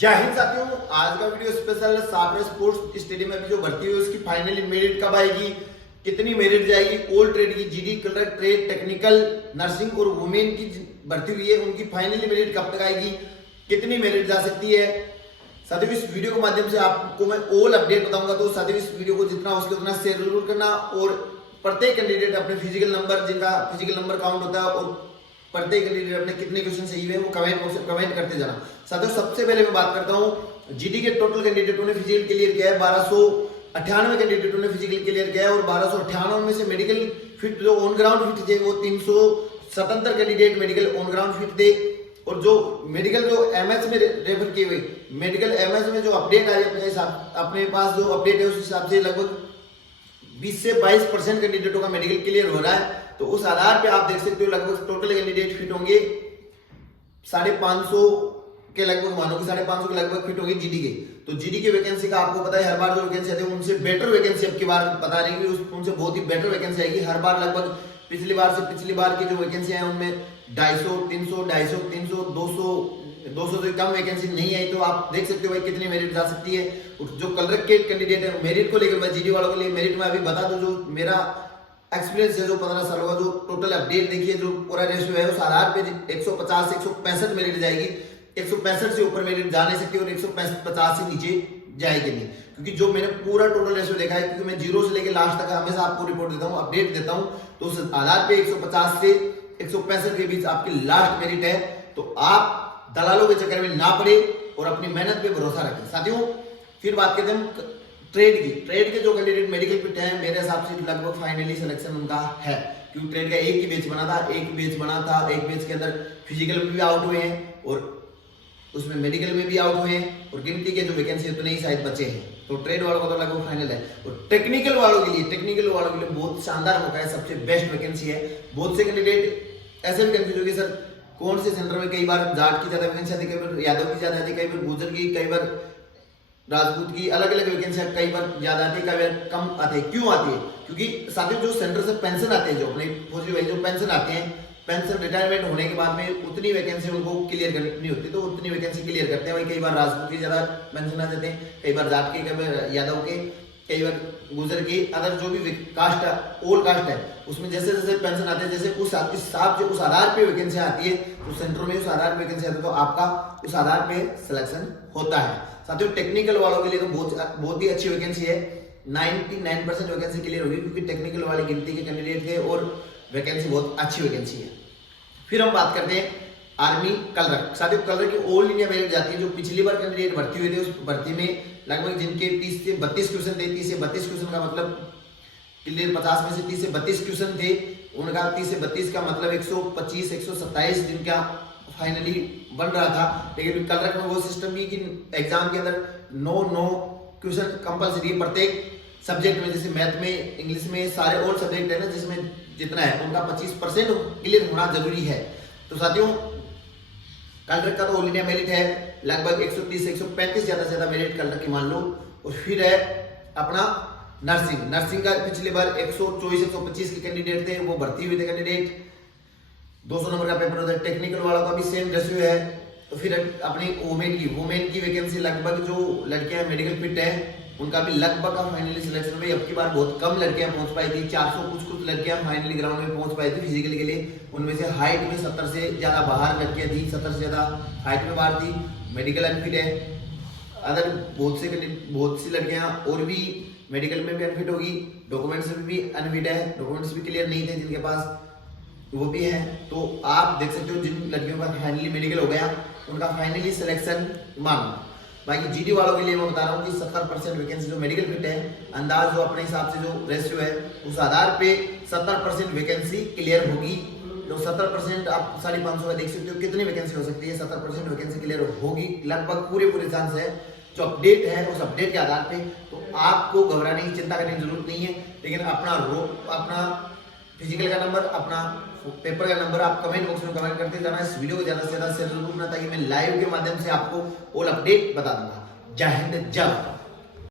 जय हिंद साथियों, आज का video special Sabra sports stadium में अभी जो भर्ती हुई उसकी फाइनली मेरिट कब आएगी, कितनी मेरिट जाएगी, ओल्ड ट्रेड की, GD clerk, trade, technical, nursing और वुमेन की भर्ती हुई है उनकी फाइनली मेरिट कब तक आएगी, कितनी मेरिट जा सकती है। साथियों इस वीडियो के माध्यम से आपको मैं ऑल अपडेट बताऊंगा, तो साथियों इस वीडियो को जितना हो सके उतना शेयर जरूर करना और प्रत्येक कैंडिडेट अपने फिजिकल नंबर, जिनका फिजिकल नंबर काउंट होता है और प्रत्येक कैंडिडेट अपने कितने क्वेश्चन सही हुए वो कमेंट बॉक्स में कमेंट करते जाना। साथियों सबसे पहले मैं बात करता हूं, जीडी के टोटल कैंडिडेटों ने फिजिकल क्लियर किया है 1298 कैंडिडेटों ने फिजिकल क्लियर किया है और 1298 में से मेडिकल फिट जो ऑन ग्राउंड फिट थे वो 377 candidate medical on ground fit थे और जो मेडिकल जो एमएस में रेफर किए हुए मेडिकल एमएस में जो अपडेट आई है अपने पास जो अपडेट है उस हिसाब से लगभग 20 से 22% कैंडिडेटों का मेडिकल क्लियर हो रहा है। तो उस आधार पे आप देख सकते हो लगभग टोटल कैंडिडेट फिट होंगे 550 के लगभग, मानो कि 550 के लगभग फिट होंगे जीडी के। तो जीडी की वैकेंसी का आपको पता है हर बार जो वैकेंसी आती है उनसे बेटर वैकेंसी अब की बार बता रही है, उनसे बहुत ही बेटर वैकेंसी आएगी। हर बार लगभग पिछली बार की जो वैकेंसी है उनमें 250, 300, 250, 300, 200 से कम वैकेंसी नहीं आई। तो आप देख सकते हो भाई कितनी मेरिट जा सकती है। जो कलर के कैंडिडेट है मेरिट को लेकर मैं जीडी वालों के लिए मेरिट में अभी बता दूं, जो मेरा एक्सपीरियंस है जो 15 सालों का, जो टोटल अपडेट देखिए जो पूरा रेशियो है उस आधार पे 150 से 165 मेरिट जाएगी। 165 से ऊपर मेरिट जा नहीं सकती और 150 से नीचे जाएगी नहीं, क्योंकि जो मैंने पूरा टोटल रेशियो देखा है, क्योंकि मैं जीरो से लेकर लास्ट तक हमेशा आपको रिपोर्ट देता हूँ, अपडेट देता हूँ, तो उस आधार पे 150 से 165 के बीच आपकी लास्ट मेरिट है। तो आप दलालों के चक्कर में ना पड़े और अपनी मेहनत पे भरोसा रखें। साथियों फिर बात करते हैं ट्रेड की। ट्रेड के जो कैंडिडेट मेडिकल फिट है मेरे हिसाब से लगभग फाइनली सिलेक्शन उनका है, क्योंकि ट्रेड का एक ही बैच बना था, एक बैच के अंदर फिजिकल में भी आउट हुए हैं और उसमें मेडिकल में भी आउट हुए हैं और गिनती के जो वैकेंसी उतने ही शायद बचे हैं। तो ट्रेड वालों का तो लगभग फाइनल है। और टेक्निकल वालों के लिए बहुत शानदार मौका है, सबसे बेस्ट वैकेंसी है। बहुत से कैंडिडेट ऐसे भी कंफ्यूज हो गए सर कौन से सेंटर में, कई बार जाट की ज्यादा वैकेंसी आती है, कई बार यादव की ज्यादा आती है, कई बार गुजर की, कई बार राजपूत की, अलग अलग वैकेंसी कई बार ज्यादा आती है, कई बार कम आती है। क्यों आती है? क्योंकि साथियों जो सेंटर से पेंशन आते हैं, जो अपने फौजी भाई जो पेंशन आते हैं, पेंशन रिटायरमेंट होने के बाद में उतनी वैकेंसी उनको क्लियर करनी होती है, तो उतनी वैकेंसी क्लियर करते हैं भाई। कई बार राजपूत की ज्यादा पेंशन आ जाते हैं, कई बार जाट के, कई बार यादव के, कई बार गुजर के, अदर जो भी कास्ट ओल्ड कास्ट है उसमें जैसे जैसे पेंशन आते हैं, जैसे उस हिसाब से उस आधार पे वैकेंसी आती है, तो सेंटर में उस आधार पे वैकेंसी आती है, तो आपका उस आधार पे सिलेक्शन होता है। साथियों टेक्निकल वालों के लिए तो बहुत ही अच्छी वैकेंसी है, 99% वैकेंसी क्लियर होगी, क्योंकि टेक्निकल वाले गिनती के कैंडिडेट थे और वैकेंसी बहुत अच्छी वैकेंसी है। फिर हम बात करते हैं आर्मी कलर। साथियों कलर की ऑल इंडिया मेरिट जाती है। जो पिछली बार कैंडिडेट भर्ती हुए थे उस भर्ती में लगभग जिनके 30 से 32 क्वेश्चन थे, 30 से 32 क्वेश्चन का मतलब क्लियर 50 में से 30 से 32 क्वेश्चन थे, उनका 30 से 32 का मतलब 125 127 दिन का फाइनली बन रहा था। लेकिन कलर में वो सिस्टम भी कि एग्जाम के अंदर 9 क्वेश्चन कंपलसरी प्रत्येक सब्जेक्ट में, जैसे मैथ में, इंग्लिश में, सारे ऑल सब्जेक्ट है ना, जिसमें जितना है उनका 25% क्लियर होना जरूरी है। तो साथियों कलर का तो ऑल इंडिया मेरिट है लगभग 130 से 135 ज्यादा से ज्यादा मेरिट कलर की मान लो। और फिर है अपना नर्सिंग का पिछली बार 124 125 के कैंडिडेट थे, वो भर्ती हुए थे कैंडिडेट, 200 नंबर का पेपर होता है। टेक्निकल वालों का भी सेम रेशियो है। तो फिर अपनी वुमेन की वैकेंसी लगभग जो लड़कियां मेडिकल फिट है उनका भी लगभग का फाइनली सिलेक्शन में, अब की बार बहुत कम लड़कियां पहुंच पाई थी, 400 कुछ लड़कियां फाइनली ग्राउंड में पहुंच पाई थी फिजिकल के लिए। उनमें से हाइट में 70 से ज्यादा बाहर लड़कियां थी, 70 से ज्यादा हाइट में बाहर थी, मेडिकल अनफिट है। अदर बहुत सी लड़कियां और भी मेडिकल में भी अनफिट होगी, डॉक्यूमेंट्स में भी अनफिट है, डॉक्यूमेंट्स भी क्लियर नहीं थे जिनके पास, वो भी है। तो आप देख सकते हो जिन लड़कियों का फाइनली मेडिकल हो गया उनका फाइनली सिलेक्शन मांगना। बाकी जीडी वालों के लिए मैं बता रहा हूँ कि 70% वैकेंसी जो मेडिकल फिट है, अंदाज जो अपने हिसाब से जो रेशियो है उस आधार पे 70% वैकेंसी क्लियर होगी। तो 70% आप 550 का देख सकते हो कितनी वैकेंसी हो सकती है, 70% वैकेंसी क्लियर होगी लगभग, पूरे चांस है। जो अपडेट है उस अपडेट के आधार पे, तो आपको घबराने की, चिंता करने की जरूरत नहीं है। लेकिन अपना फिजिकल का नंबर, अपना पेपर का नंबर आप कमेंट बॉक्स में कमेंट करते जाना। इस वीडियो को ज्यादा से ज्यादा शेयर जरूर करना, ताकि मैं लाइव के माध्यम से आपको ऑल अपडेट बता दूंगा। जय हिंद, जय भारत।